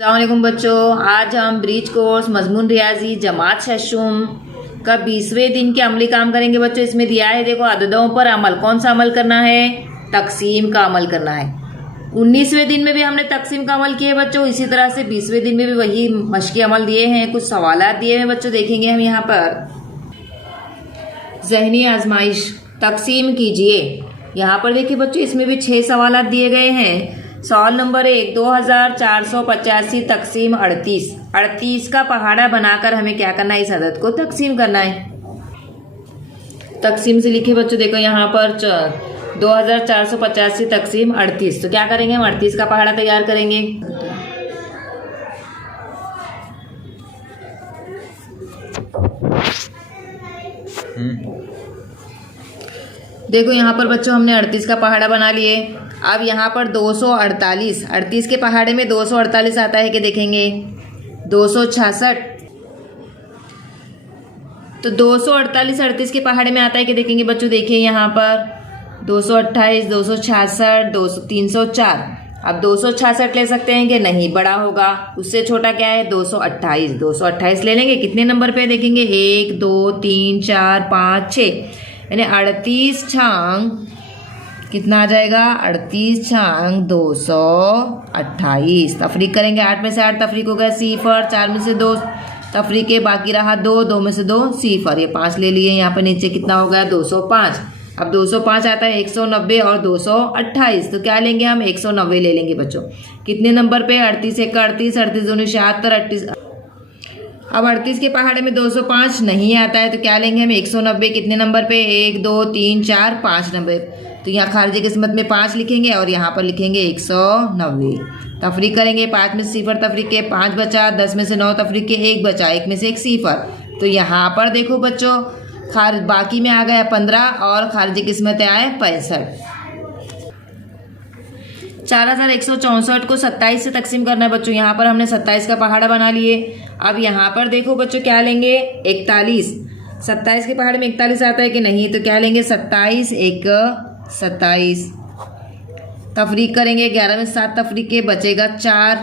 अस्सलाम वालेकुम बच्चों, आज हम ब्रीज कोर्स मजमून रियाजी जमात शशुम का 20वें दिन के अमली काम करेंगे बच्चों। इसमें दिया है देखो अददों पर अमल। कौन सा अमल करना है? तकसीम का अमल करना है। 19वें दिन में भी हमने तकसीम का अमल किया बच्चों। इसी तरह से 20वें दिन में भी वही मशक़ी अमल दिए हैं। कुछ सवालात दिए हैं बच्चों, देखेंगे हम यहाँ पर। ज़हनी आजमाइश, तकसीम कीजिए। यहाँ पर देखिए बच्चों, इसमें भी 6 सवालात दिए गए हैं। सवाल नंबर 1, 2485 तकसीम 38। 38 का पहाड़ा बनाकर हमें क्या करना है? इस अदद को तकसीम करना है। तकसीम से लिखे बच्चों, देखो यहाँ पर 2485 तकसीम 38। तो क्या करेंगे हम? 38 का पहाड़ा तैयार करेंगे। देखो यहाँ पर बच्चों, हमने 38 का पहाड़ा बना लिए। अब यहाँ पर 248, 38 के पहाड़े में 248 आता है कि देखेंगे 266। तो 248 38 के पहाड़े में आता है कि देखेंगे बच्चों। देखिए यहाँ पर 228, 266, 304। अब 266 ले सकते हैं कि नहीं? बड़ा होगा। उससे छोटा क्या है? 228। 228 ले लेंगे। कितने नंबर पे देखेंगे? 1 2 3 4 5 6, यानी 38 छांग कितना आ जाएगा? 38 छांग 228। तफरीक करेंगे। 8 में से 8 तफरीक हो गया सिफर, 4 में से 2 तफरीक के बाकी रहा 2, 2 में से 2 सिफर, ये 5 ले लिए। यहाँ पर नीचे कितना हो गया? 205। अब 205 आता है 190 और 228, तो क्या लेंगे हम? 190 ले लेंगे बच्चों। कितने नंबर पे? 38 1 38, 38 2 76, 38। अब 38 के पहाड़े में 205 नहीं आता है, तो क्या लेंगे हम? 190। कितने नंबर पे? 1 2 3 4 5 नंबर। तो यहाँ खारिजी किस्मत में 5 लिखेंगे और यहाँ पर लिखेंगे 190। तफरीक करेंगे। 5 में से सिफर तफरीक के 5 बचा, 10 में से 9 तफरीक के 1 बचा, 1 में से 1 सिफर। तो यहाँ पर देखो बच्चों, बाकी में आ गया 15 और खारिजी किस्मत आए 65। 4164 को 27 से तकसीम करना है बच्चों। यहाँ पर हमने 27 का पहाड़ा बना लिए। अब यहाँ पर देखो बच्चों, क्या लेंगे? 41। 27 के पहाड़े में 41 आता है कि नहीं? तो क्या लेंगे? 27 1 27। तफरीक करेंगे। 11 में 7 तफरीक के बचेगा 4,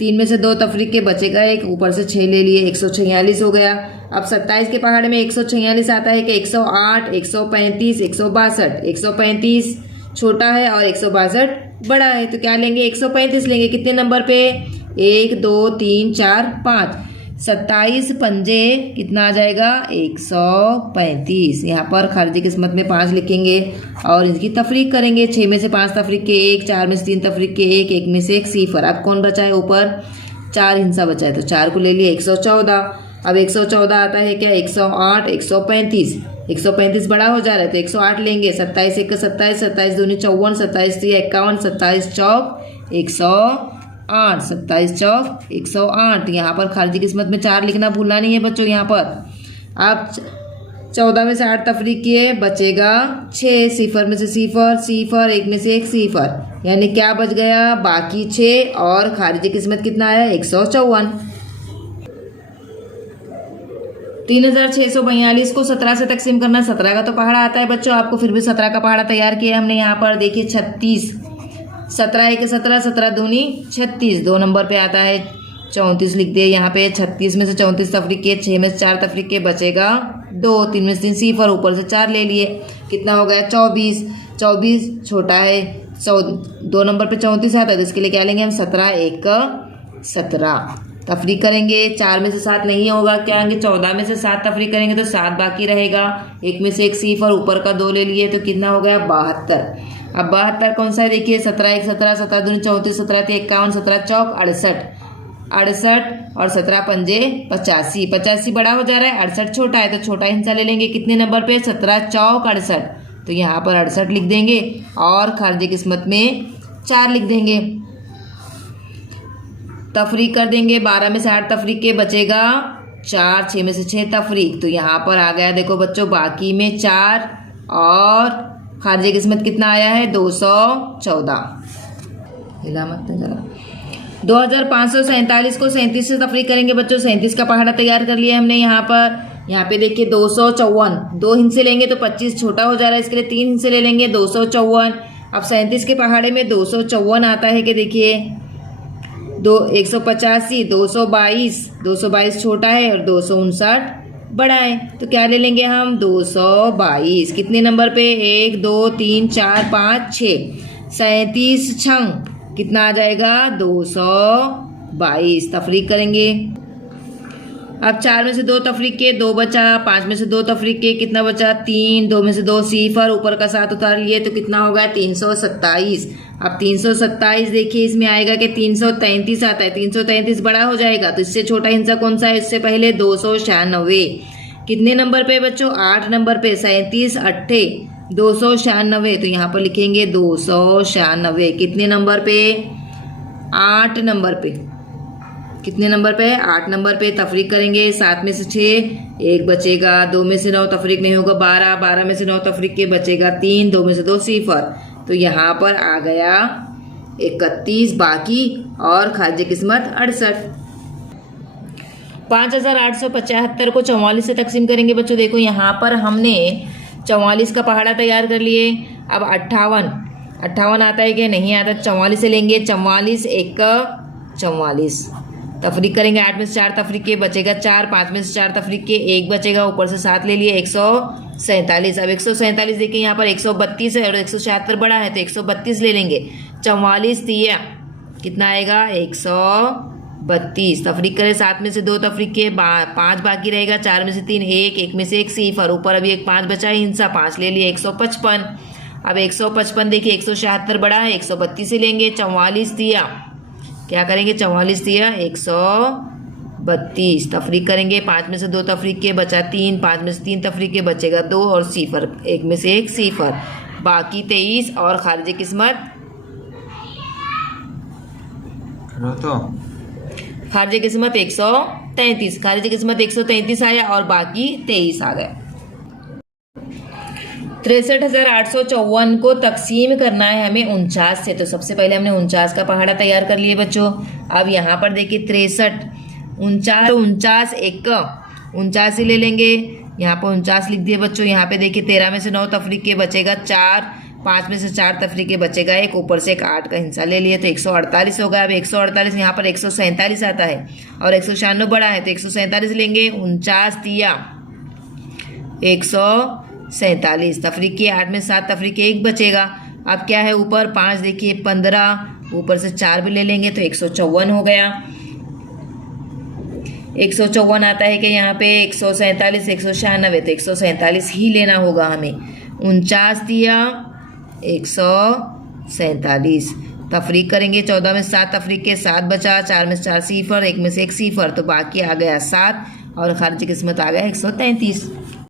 3 में से 2 तफरीक के बचेगा 1, ऊपर से 6 ले लिए, 146 हो गया। अब 27 के पहाड़े में 146 आता है कि 108, 135, 162। 135 छोटा है और 162 बड़ा है, तो क्या लेंगे? 135 लेंगे। कितने नंबर पे? 1 2 3 4 5। 27 पंजे कितना आ जाएगा? 135। यहाँ पर खारिजी किस्मत में 5 लिखेंगे और इसकी तफरीक करेंगे। 6 में से 5 तफरीक के 1, 4 में से 3 तफरीक के 1, 1 में से 1 सिफर। अब कौन बचा है? ऊपर 4 हिस्सा बचा है, तो 4 को ले लिए। 114। अब 114 आता है क्या? 108, 135। 135 बड़ा हो जा रहा है, तो 108 लेंगे। 27 1 27, 27 2 54, 27 3 51, 27 चौक 108, 27 चौक 108। यहाँ पर खारिजी किस्मत में 4 लिखना भूलना नहीं है बच्चों। यहाँ पर आप 14 में से 8 तफरीक किए, बचेगा 6, सिफर में से सिफर, सिफर 1 में से 1 सिफर, यानी क्या बच गया? बाकी 6 और खारिजी किस्मत कितना आया? 154। 3642 को 17 से तकसीम करना है। 17 का तो पहाड़ा आता है बच्चों आपको, फिर भी 17 का पहाड़ा तैयार किया हमने। यहाँ पर देखिए 36, 17 1 17, 17 दूनी 36, 2 नंबर पे आता है 34 लिख दिए। यहाँ पे 36 में से 34 तफरीक के, 6 में से 4 तफरीक के बचेगा 2, 3 में से 3 सिफर, ऊपर से 4 ले लिए। कितना हो गया? 24। 24 छोटा है, 2 नंबर पे 34 आता है, तो इसके लिए क्या लेंगे हम? 17 1 17। तफरीक करेंगे। 4 में से 7 नहीं होगा, क्या आएंगे? 14 में से 7 तफरीक करेंगे तो 7 बाकी रहेगा, 1 में से 1 सिफर, ऊपर का 2 ले लिए, तो कितना हो गया? 72। अब 72 कौन सा है? देखिए 17 1 17, 17 दूनी 34, 17 3 51, 17 चौक 68, 68 और 17 पंजे 85। 85 बड़ा हो जा रहा है, 68 छोटा है, तो छोटा हिस्सा ले लेंगे। कितने नंबर पे? 17 चौक 68, तो यहाँ पर 68 लिख देंगे और खारिजी किस्मत में 4 लिख देंगे। तफरीक कर देंगे। 12 में से 8 तफरीक के बचेगा 4, 6 में से 6 तफरीक, तो यहाँ पर आ गया देखो बच्चों, बाकी में 4 और खारिजी किस्मत कितना आया है? 214। हिला मत जरा। 2547 को 37 से तफरीक करेंगे बच्चों। 37 का पहाड़ा तैयार कर लिया हमने। यहाँ पे देखिए 254, 2 हिस्से लेंगे तो 25 छोटा हो जा रहा है, इसके लिए 3 हिस्से ले लेंगे, 254। अब 37 के पहाड़े में 254 आता है कि देखिए 185, 222 छोटा है और 259 बड़ा है, तो क्या ले लेंगे हम 222। कितने नंबर पे? 1 2 3 4 5 6, 37 छंग कितना आ जाएगा? 222। तफरीक करेंगे। अब 4 में से 2 तफरीक के 2 बचा, 5 में से 2 तफरीक के कितना बचा? 3, 2 में से 2 सिफर, ऊपर का 7 उतार लिए तो कितना होगा? 327। अब 327 देखिए इसमें आएगा कि 333 आता है, 333 बड़ा हो जाएगा, तो इससे छोटा हिस्सा कौन सा है? इससे पहले 296। कितने नंबर पे बच्चों? 8 नंबर पे। 37 8 296, तो यहाँ पर लिखेंगे 296। कितने नंबर पे? 8 नंबर पे। कितने नंबर पे? 8 नंबर पे। तफरीक करेंगे। 7 में से 6 1 बचेगा, 2 में से 9 तफरीक नहीं होगा, 12, 12 में से 9 तफरीक के बचेगा 3, 2 में से 2 सिफर, तो यहाँ पर आ गया 31 बाकी और खारिज किस्मत 68। 5875 को 44 से तकसीम करेंगे बच्चों। देखो यहाँ पर हमने 44 का पहाड़ा तैयार कर लिए। अब 58 आता है कि नहीं आता? 44 से लेंगे। 44 1 44, तफरीक करेंगे। 8 में से 4 तफरीक के बचेगा 4, 5 में से 4 तफरीक के 1 बचेगा, ऊपर से 7 ले लिए 147। अब 147 देखिए यहाँ पर 132 है और 176 बड़ा है, तो 132 ले लेंगे। 44 तिया कितना आएगा? 132। तफरीक करें। 7 में से 2 तफरीक के 5 बाकी रहेगा, 4 में से 3 1 में से 1 सिफर, ऊपर अभी एक 5 बचा है हिस्सा, 5 ले लिए 155। अब 155 देखिए 176 बड़ा है, 132 से लेंगे। 44 दिया क्या करेंगे? 44 दिया 132। तफरीक करेंगे। 5 में से 2 तफरीक के बचा 3, 5 में से 3 तफरीक के बचेगा 2 और सिफर, 1 में से 1 सिफर, बाकी 23 और खारिज किस्मत खारिज किस्मत 133। खारिज किस्मत 133 आया और बाकी 23 आ गया। 63,854 को तकसीम करना है हमें 49 से, तो सबसे पहले हमने 49 का पहाड़ा तैयार कर लिए बच्चों। अब यहाँ पर देखिए 63 49 1 49 ही ले लेंगे। यहाँ पर 49 लिख दिए बच्चों। यहाँ पे देखिए 13 में से 9 तफरीक के बचेगा 4, 5 में से 4 तफरीक के बचेगा 1, ऊपर से एक 8 का हिस्सा ले लिए, तो 148 होगा। अब 148 यहाँ पर 147 आता है और 196 बड़ा है, तो 147 लेंगे। 49 दिया 147, तफरीक के 8 में 7 तफरीक के 1 बचेगा। अब क्या है? ऊपर 5 देखिए 15, ऊपर से 4 भी ले लेंगे, तो 154 हो गया। 154 आता है कि यहाँ पे 147 196, तो 147 ही लेना होगा हमें। 49 दिया 147, तफरीक करेंगे। 14 में 7 तफरीक के 7 बचा, 4 में से 4 सिफर, 1 में से 1 सिफर, तो बाकी आ गया 7 और खारिज किस्मत आ गया 133।